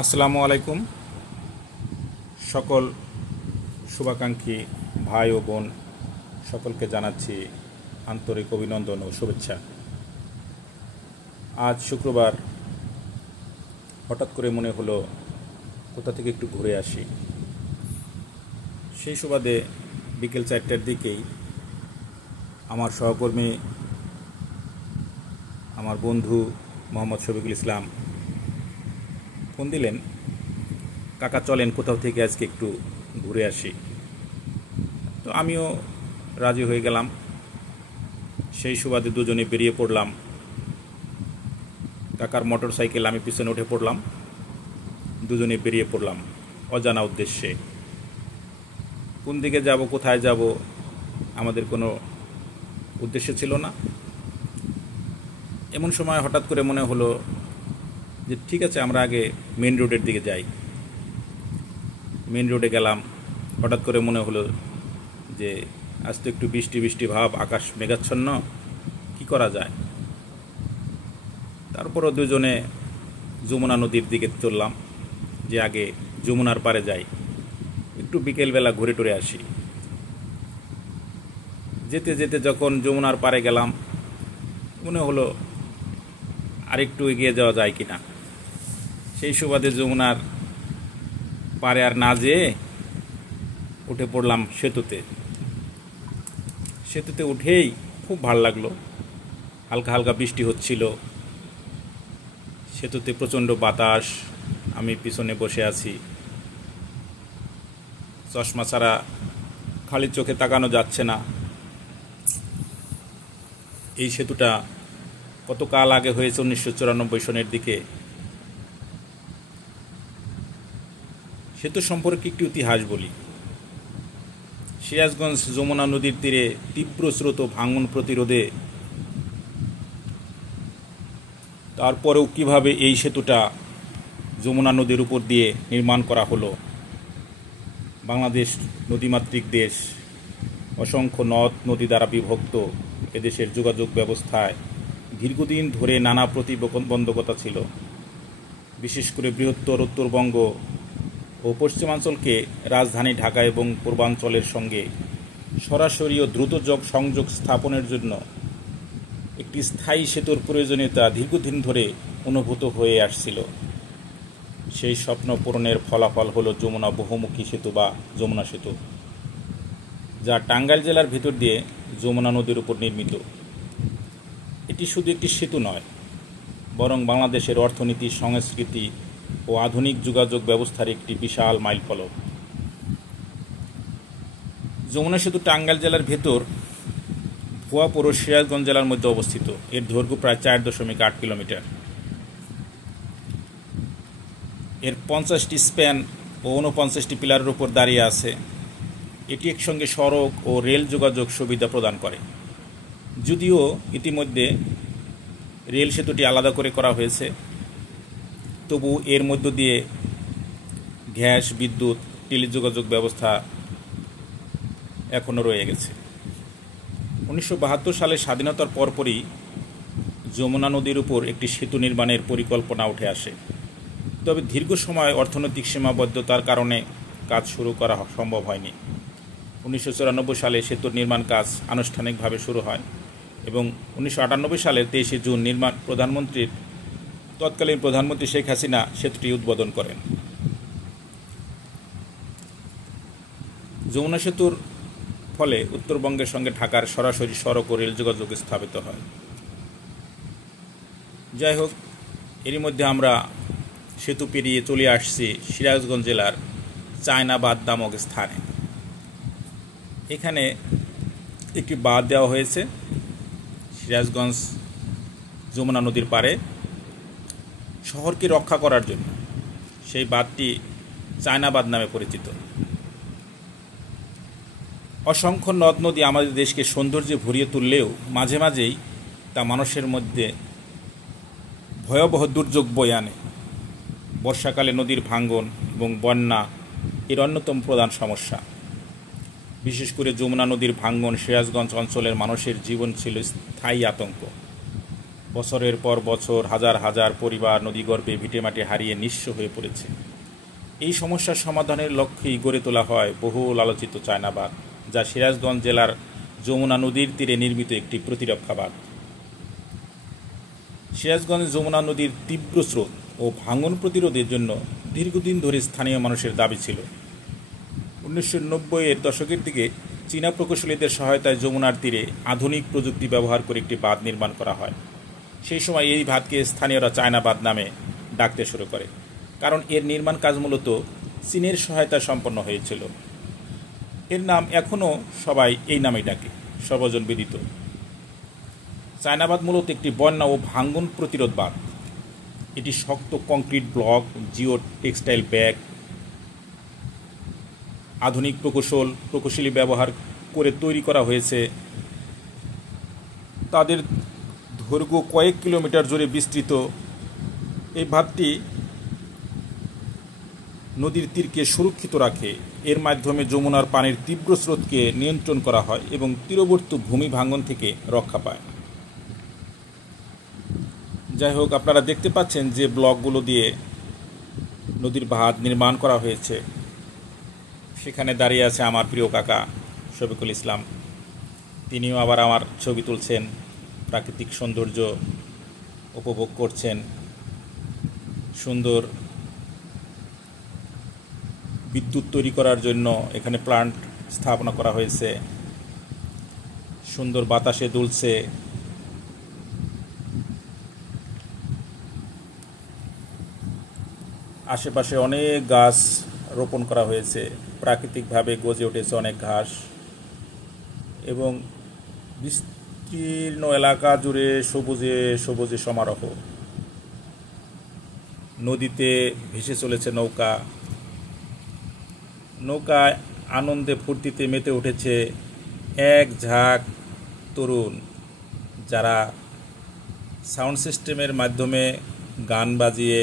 আসসালামু আলাইকুম। সকল শুভাকাঙ্ক্ষী ভাই ও বোন সকলকে জানাচ্ছি আন্তরিক অভিনন্দন ও শুভেচ্ছা। আজ শুক্রবার হঠাৎ করে মনে হলো কোথা থেকে একটু ঘুরে আসি। সেই সুবাদে বিকেল 4টার দিকেই আমার সহকর্মী, আমার বন্ধু মোহাম্মদ শফিকুল ইসলাম ফোন দিলেন, কাকা চলেন কোথাও থেকে আজকে একটু ঘুরে আসি। তো আমিও রাজি হয়ে গেলাম। সেই সুবাদে দুজনে বেরিয়ে পড়লাম। কাকার মোটর সাইকেল, আমি পিছনে উঠে পড়লাম। দুজনে বেরিয়ে পড়লাম অজানা উদ্দেশ্যে। কোন দিকে যাব, কোথায় যাব, আমাদের কোনো উদ্দেশ্য ছিল না। এমন সময় হঠাৎ করে মনে হলো যে ঠিক আছে, আমরা আগে মেন রোডের দিকে যাই। মেন রোডে গেলাম। হঠাৎ করে মনে হলো যে আজ তো একটু বৃষ্টি বৃষ্টি ভাব, আকাশ মেঘাচ্ছন্ন, কি করা যায়। তারপরও দুজনে যমুনা নদীর দিকে চললাম, যে আগে যমুনার পাড়ে যাই, একটু বিকেলবেলা ঘুরে টুরে আসি। যেতে যেতে যখন যমুনার পাড়ে গেলাম, মনে হলো আরেকটু এগিয়ে যাওয়া যায় কিনা। সেই সুবাদে যমুনার পাড়ে আর না যেয়ে উঠে পড়লাম সেতুতে। সেতুতে উঠেই খুব ভালো লাগলো। হালকা হালকা বৃষ্টি হচ্ছিল, সেতুতে প্রচণ্ড বাতাস। আমি পিছনে বসে আছি, চশমা ছাড়া খালি চোখে তাকানো যাচ্ছে না। এই সেতুটা কত কাল আগে হয়েছে, 1994 সনের দিকে। সেতু সম্পর্কে একটি ইতিহাস বলি। সিরাজগঞ্জ যমুনা নদীর তীরে তীব্র স্রোত ও ভাঙন প্রতিরোধে তারপরেও কিভাবে এই সেতুটা যমুনা নদীর উপর দিয়ে নির্মাণ করা হলো। বাংলাদেশ নদীমাতৃক দেশ, অসংখ্য নদ নদী দ্বারা বিভক্ত। এদেশের যোগাযোগ ব্যবস্থায় দীর্ঘদিন ধরে নানা প্রতিবন্ধকতা ছিল। বিশেষ করে বৃহত্তর উত্তরবঙ্গ ও পশ্চিমাঞ্চলকে রাজধানী ঢাকা এবং পূর্বাঞ্চলের সঙ্গে সরাসরি ও দ্রুত সংযোগ স্থাপনের জন্য একটি স্থায়ী সেতুর প্রয়োজনীয়তা দীর্ঘদিন ধরে অনুভূত হয়ে আসছিল। সেই স্বপ্ন পূরণের ফলাফল হলো যমুনা বহুমুখী সেতু বা যমুনা সেতু, যা টাঙ্গাইল জেলার ভিতর দিয়ে যমুনা নদীর উপর নির্মিত। এটি শুধু একটি সেতু নয়, বরং বাংলাদেশের অর্থনীতি, সংস্কৃতি ও আধুনিক যোগাযোগ ব্যবস্থার একটি বিশাল মাইলফলক। যমুনা সেতু টাঙ্গাইল জেলার ভেতর ভুয়া পৌর সিরাজগঞ্জ জেলার মধ্যে অবস্থিত। এর দৈর্ঘ্য প্রায় 4.8 কিলোমিটার। এর 50টি স্প্যান ও 49টি পিলারের উপর দাঁড়িয়ে আছে। এটি একসঙ্গে সড়ক ও রেল যোগাযোগ সুবিধা প্রদান করে। যদিও ইতিমধ্যে রেল সেতুটি আলাদা করে করা হয়েছে, তবু এর মধ্য দিয়ে গ্যাস, বিদ্যুৎ, টেলিযোগাযোগ ব্যবস্থা এখনও রয়ে গেছে। 1972 সালে স্বাধীনতার পরপরই যমুনা নদীর উপর একটি সেতু নির্মাণের পরিকল্পনা উঠে আসে। তবে দীর্ঘ সময় অর্থনৈতিক সীমাবদ্ধতার কারণে কাজ শুরু করা সম্ভব হয়নি। 1994 সালে সেতুর নির্মাণ কাজ আনুষ্ঠানিকভাবে শুরু হয় এবং 1998 সালের 23শে জুন তৎকালীন প্রধানমন্ত্রী শেখ হাসিনা সেতুটি উদ্বোধন করেন। যমুনা সেতুর ফলে উত্তরবঙ্গের সঙ্গে ঢাকার সরাসরি সড়ক ও রেল যোগাযোগ স্থাপিত হয়। যাই হোক, এরই মধ্যে আমরা সেতু পেরিয়ে চলে আসছি সিরাজগঞ্জ জেলার চায়নাবাদ নামক স্থানে। এখানে একটি বাঁধ দেওয়া হয়েছে সিরাজগঞ্জ যমুনা নদীর পাড়ে শহরকে রক্ষা করার জন্য। সেই বাঁধটি চায়নাবাদ নামে পরিচিত। অসংখ্য নদ নদী আমাদের দেশকে সৌন্দর্যে ভরিয়ে তুললেও মাঝে মাঝেই তা মানুষের মধ্যে ভয়াবহ দুর্যোগ বয়ে আনে। বর্ষাকালে নদীর ভাঙ্গন এবং বন্যা এর অন্যতম প্রধান সমস্যা। বিশেষ করে যমুনা নদীর ভাঙ্গন সিরাজগঞ্জ অঞ্চলের মানুষের জীবন ছিল স্থায়ী আতঙ্ক। বছরের পর বছর হাজার হাজার পরিবার নদীগর্ভে ভিটেমাটি হারিয়ে নিঃস্ব হয়ে পড়েছে। এই সমস্যার সমাধানের লক্ষ্যেই গড়ে তোলা হয় বহুল আলোচিত চায়নাবাঁধ, যা সিরাজগঞ্জ জেলার যমুনা নদীর তীরে নির্মিত একটি প্রতিরক্ষা বাঁধ। সিরাজগঞ্জ যমুনা নদীর তীব্র স্রোত ও ভাঙন প্রতিরোধের জন্য দীর্ঘদিন ধরে স্থানীয় মানুষের দাবি ছিল। 1990-এর দশকের দিকে চীনা প্রকৌশলীদের সহায়তায় যমুনার তীরে আধুনিক প্রযুক্তি ব্যবহার করে একটি বাঁধ নির্মাণ করা হয়। সেই সময় এই বাঁধকে স্থানীয়রা চায়না বাঁধ নামে ডাকতে শুরু করে, কারণ এর নির্মাণ কাজ মূলত চীনের সহায়তায় সম্পন্ন হয়েছিল। এর নাম এখনও সবাই এই নামেই ডাকে, সর্বজন বিদিত। চায়না বাঁধ মূলত একটি বন্যা ও ভাঙন প্রতিরোধ বাঁধ। এটি শক্ত concrete block, geo textile bag, আধুনিক প্রকৌশলী ব্যবহার করে তৈরি করা হয়েছে। তাদের দৈর্ঘ্য কয়েক কিলোমিটার জুড়ে বিস্তৃত। এই বাঁধটি নদীর তীরকে সুরক্ষিত রাখে। এর মাধ্যমে যমুনার পানির তীব্র স্রোতকে নিয়ন্ত্রণ করা হয় এবং তীরবর্তী ভূমি ভাঙন থেকে রক্ষা পায়। যাই হোক, আপনারা দেখতে পাচ্ছেন যে ব্লকগুলো দিয়ে নদীর বাঁধ নির্মাণ করা হয়েছে। সেখানে দাঁড়িয়ে আছে আমার প্রিয় কাকা শফিকুল ইসলাম। তিনিও আবার আমার ছবি তুলছেন, প্রাকৃতিক সৌন্দর্য উপভোগ করছেন। সুন্দর বিদ্যুৎ তৈরি করার জন্য এখানে প্লান্ট স্থাপনা করা হয়েছে। সুন্দর বাতাসে দুলছে। আশেপাশে অনেক গাছ রোপণ করা হয়েছে। প্রাকৃতিকভাবে গজে উঠেছে অনেক ঘাস এবং বিস্তীর্ণ এলাকা জুড়ে সবুজে সবুজে সমারোহ। নদীতে ভেসে চলেছে নৌকা। নৌকায় আনন্দে ফুর্তিতে মেতে উঠেছে এক ঝাঁক তরুণ, যারা সাউন্ড সিস্টেমের মাধ্যমে গান বাজিয়ে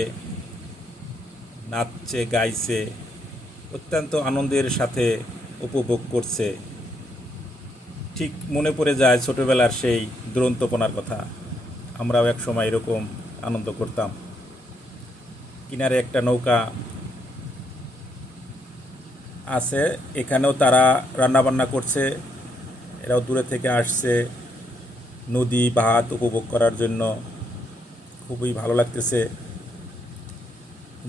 নাচছে, গাইছে, অত্যন্ত আনন্দের সাথে উপভোগ করছে। ঠিক মনে পড়ে যায় ছোটবেলার সেই দুরন্তপনার কথা। আমরাও এক সময় এরকম আনন্দ করতাম। কিনারে একটা নৌকা আছে, এখানেও তারা রান্নাবান্না করছে। এরাও দূরে থেকে আসছে নদী বাঁধ উপভোগ করার জন্য। খুবই ভালো লাগতেছে।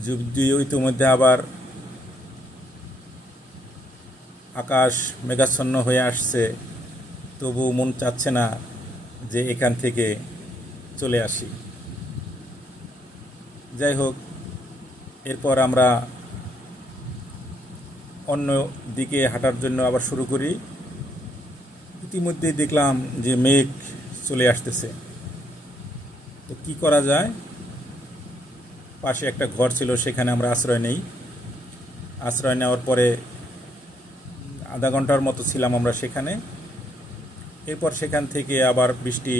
যদিও ইতিমধ্যে আবার আকাশ মেঘাচ্ছন্ন হয়ে আসছে, তবু মন চাচ্ছে না যে এখান থেকে চলে আসি। যাই হোক, এরপর আমরা অন্য দিকে হাঁটার জন্য আবার শুরু করি। ইতিমধ্যেই দেখলাম যে মেঘ চলে আসতেছে। তো কি করা যায়? পাশে একটা ঘর ছিল, সেখানে আমরা আশ্রয় নেই। আশ্রয় নেওয়ার পরে আধা ঘন্টার মতো ছিলাম আমরা সেখানে। এরপর সেখান থেকে আবার বৃষ্টি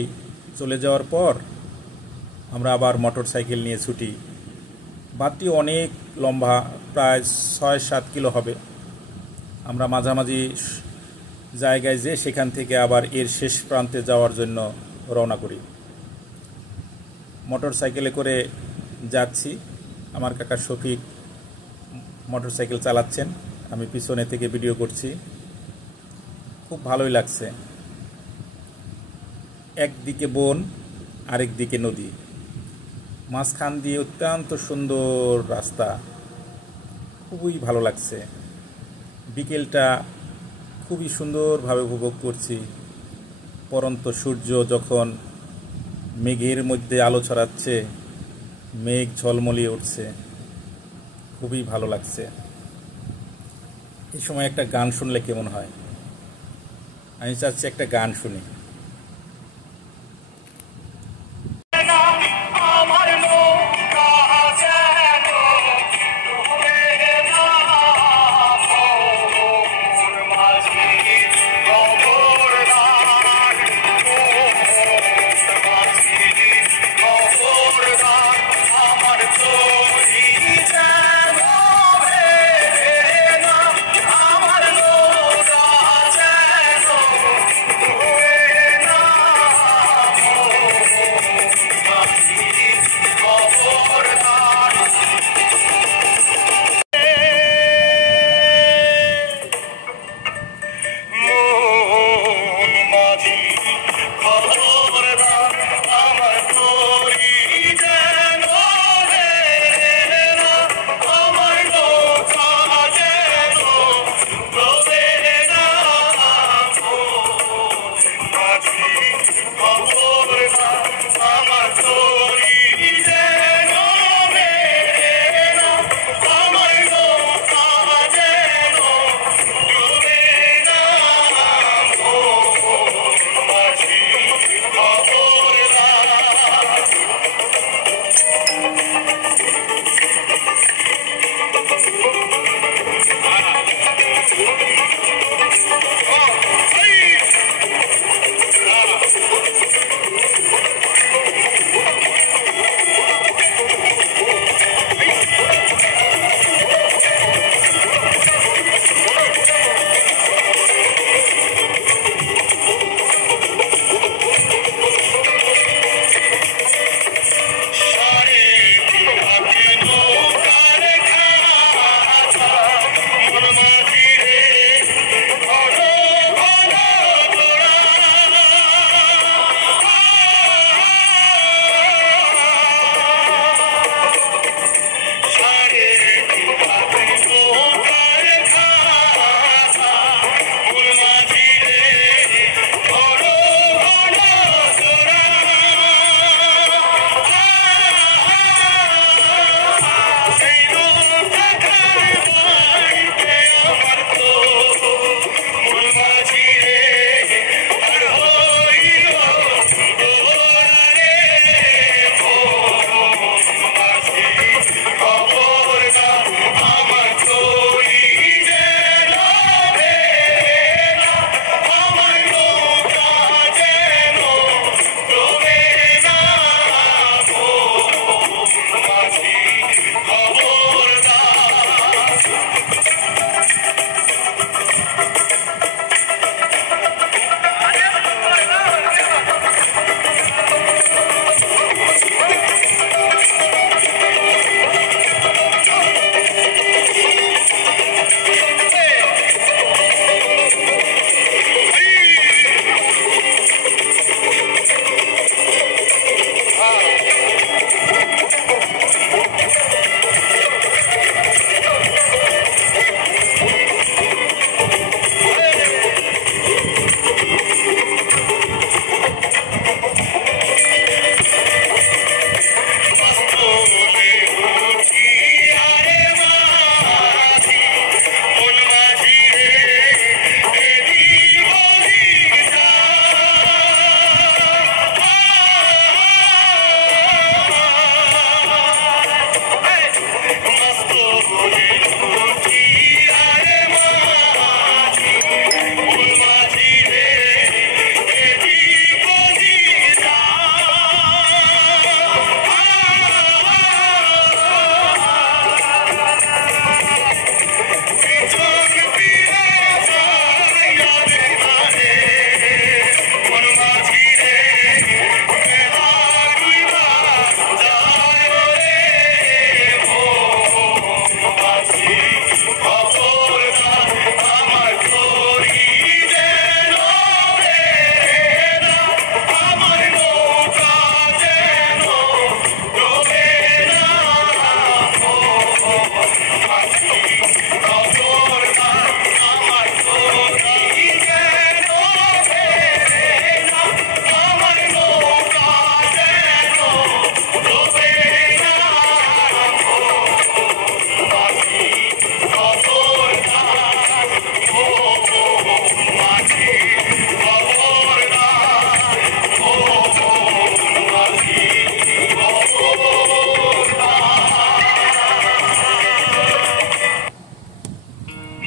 চলে যাওয়ার পর আমরা আবার মোটর সাইকেল নিয়ে ছুটি। বাঁধটি অনেক লম্বা, প্রায় ৬-৭ কিলো হবে। আমরা মাঝামাঝি জায়গায় যে সেখান থেকে আবার এর শেষ প্রান্তে যাওয়ার জন্য রওনা করি। মোটর সাইকেলে করে যাচ্ছি। আমার কাকা শফিক মোটর সাইকেল চালাচ্ছেন, আমি পিছনে থেকে ভিডিও করছি। খুব ভালোই লাগছে। একদিকে বন, আরেক দিকে নদী, মাঝখান দিয়ে অত্যন্ত সুন্দর রাস্তা। খুবই ভালো লাগছে। বিকেলটা খুবই সুন্দরভাবে উপভোগ করছি। পরন্ত সূর্য যখন মেঘের মধ্যে আলো ছড়াচ্ছে, মেঘ ঝলমলিয়ে উঠছে, খুবই ভালো লাগছে। এই সময় একটা গান শুনলে কেমন হয়? আমি চাচ্ছি একটা গান শুনি।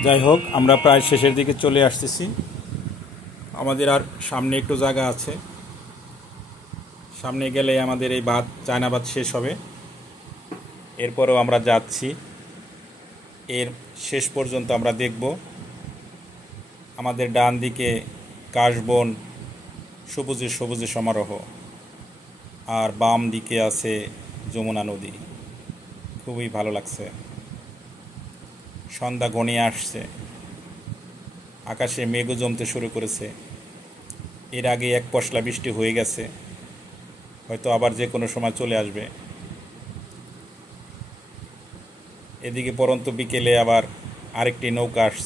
যাই হোক, আমরা প্রায় শেষের দিকে চলে আসতেছি। আমাদের আর সামনে একটু জায়গা আছে, সামনে গেলে আমাদের এই চায়না বাঁধ শেষ হবে। এরপরেও আমরা যাচ্ছি, এর শেষ পর্যন্ত আমরা দেখব। আমাদের ডান দিকে কাশবন, সবুজে সবুজে সমারোহ, আর বাম দিকে আছে যমুনা নদী। খুবই ভালো লাগছে। সন্ধ্যা ঘনিয়ে আসছে, আকাশে মেঘও জমতে শুরু করেছে। এর আগে এক পশলা বৃষ্টি হয়ে গেছে, হয়তো আবার যে কোনো সময় চলে আসবে। এদিকে পরন্ত বিকেলে আবার আরেকটি নৌকা আসছে।